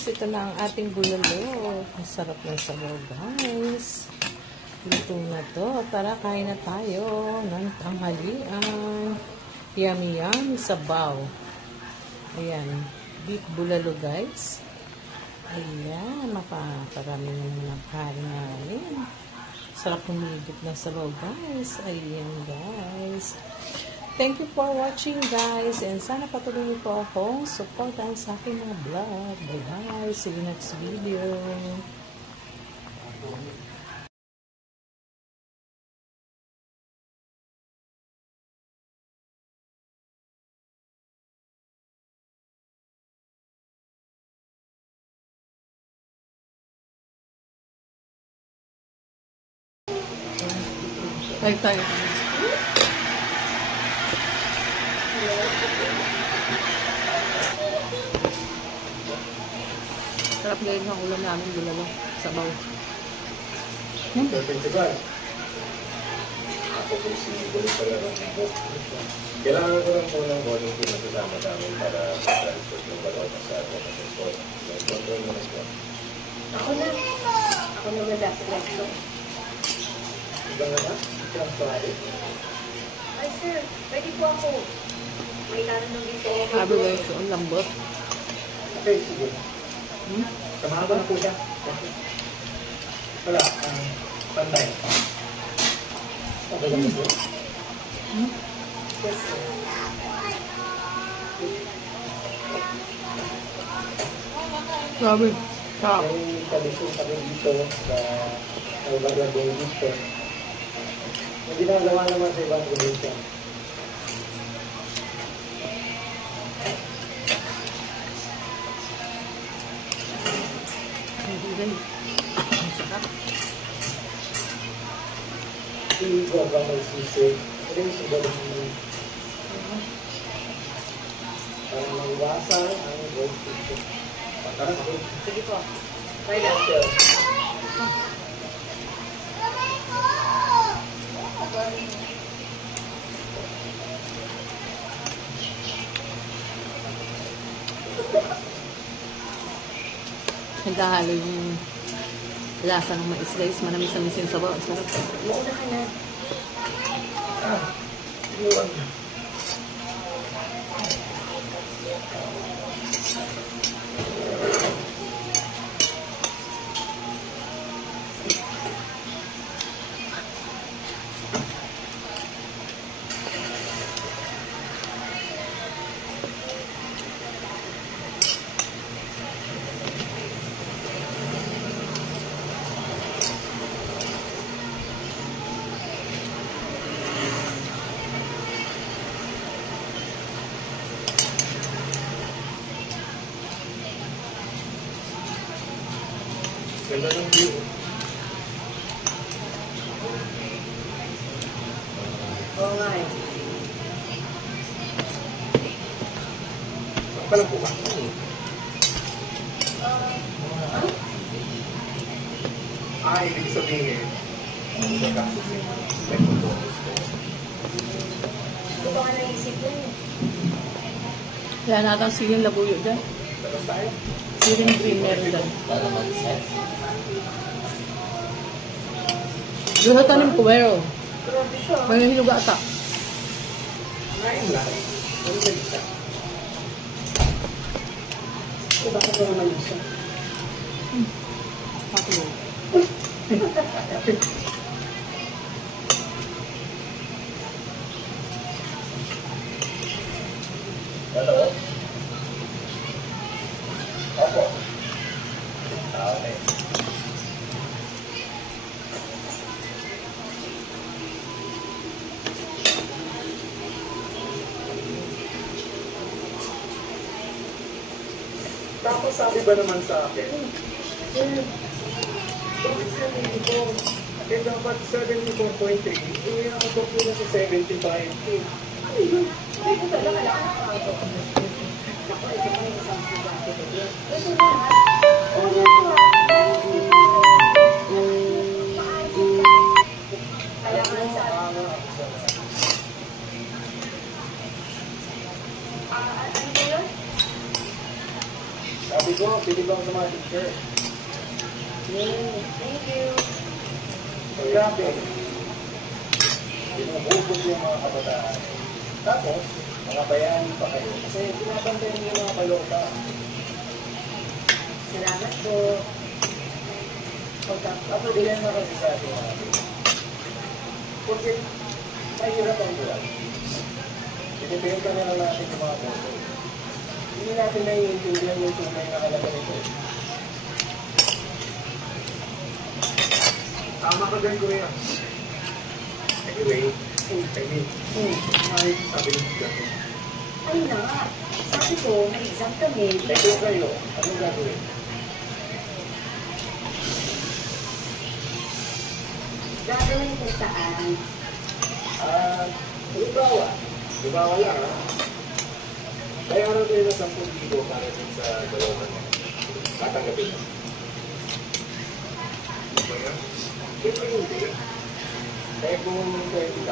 Ito na ang ating bulalo. Ang sarap ng sabaw, guys. Luto na to. Tara, kain na tayo ng tanghalian. Yummy yummy sabaw. Ayan. Beef bulalo, guys. Ayan. Makaparaming nagkain namin. Sarap humigit ng sabaw, guys. Ayan, guys. Thank you for watching, guys. And sana patuloy niyo po akong supportan sa aking mga vlog. Bye-bye. See you next video. Bye tayo. Sarap ngayon ang ulam namin, bulalo, sabaw. Ako po si Bolis talaga. Kailangan ko lang po ng bonding team na kasama namin para transport yung balota sa atin sa sport. Control mo na sport. Ako na wala sa lekso. Iba nga ba? Ikaw sorry. Ay sir, pwede po ako. May tanong dito. Sabi ko ito, ang lambot. Okay, sige. Samahan ko na po siya. Wala, pantay. Okay lang ito. Yes sir. Sabi, sarap. May tradisyon kami dito sa Bagagong dito. Hindi ginagawa naman sa ibang probinsya. Hindi ko ba magsisig? Ito yung siguro ng parang maiwasan ang gold picture. Parang ako. Sige po. Try lang sir. Naghahalo yung lasa ng mais, guys. Manamis-namis yung sabaw. Ang sarap. Muna ka na. Iwan. Ganda ng view. Oo nga eh. Saan ka lang po ba? Ibig sabihin, Hindi ko nga naisip yun eh. Kaya natin siling labuyo dyan. tapos tayo. Siling green meron dyan. Doon sa tanim ko, meron. Grabe siya. May hinuga ata. Ngayon lang. Ano ba isa? Diba ka naman siya? Patuloy. Hello? Opo. Okay. Tapos sabi ba naman sa akin, bakit 74? Eh dapat 74.3. Eh ako po na sa 75. Ano yun? Ay, ko talaga lang. Ako, ito pa yung isang sugate ko. Ito na. Kailangan sa... Ano ba yun? Sabi ko, Pili lang sa mga teacher. Thank you. Grabe. Binububog yung mga kabataan. Tapos, mga bayani pa kayo. Kasi pinapantay niyo yung mga kalota. Salamat po. Ako din na kasi sa ating mga porque mahirap ang buwan. Pinipenta na lang natin yung mga boto. Hindi natin naiintindihan yung tunay na halaga nito. Tama ka din, Kuya. Anyway, sabi ng gato. Ayun na nga. Sabi ko, may exam kami. Ito kayo, anong gagawin? Gagawin ko saan? Halimbawa lang, ha? Bayaran kayo na 10,000 para sa dalawang tatanggapin. Ba yan? Siyempre hindi. Kaya kung 20,000.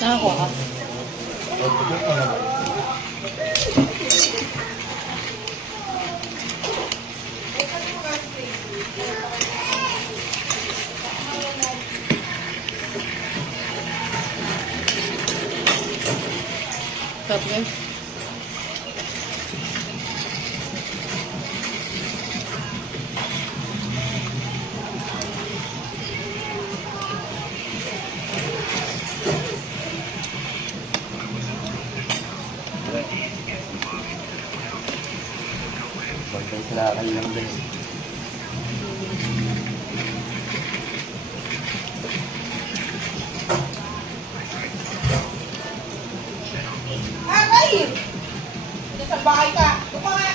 Nakakuha ka. Sarap guys. Bagay sila lang din. Ay! Nasa bahay ka. Tupa nga.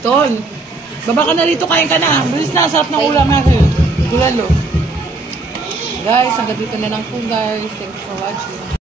Ton, baba ka na rito, kain ka na. Bilis na, sarap ng ulam natin. Tulalo. Guys, hanggang dito na lang po guys. Thanks for watching.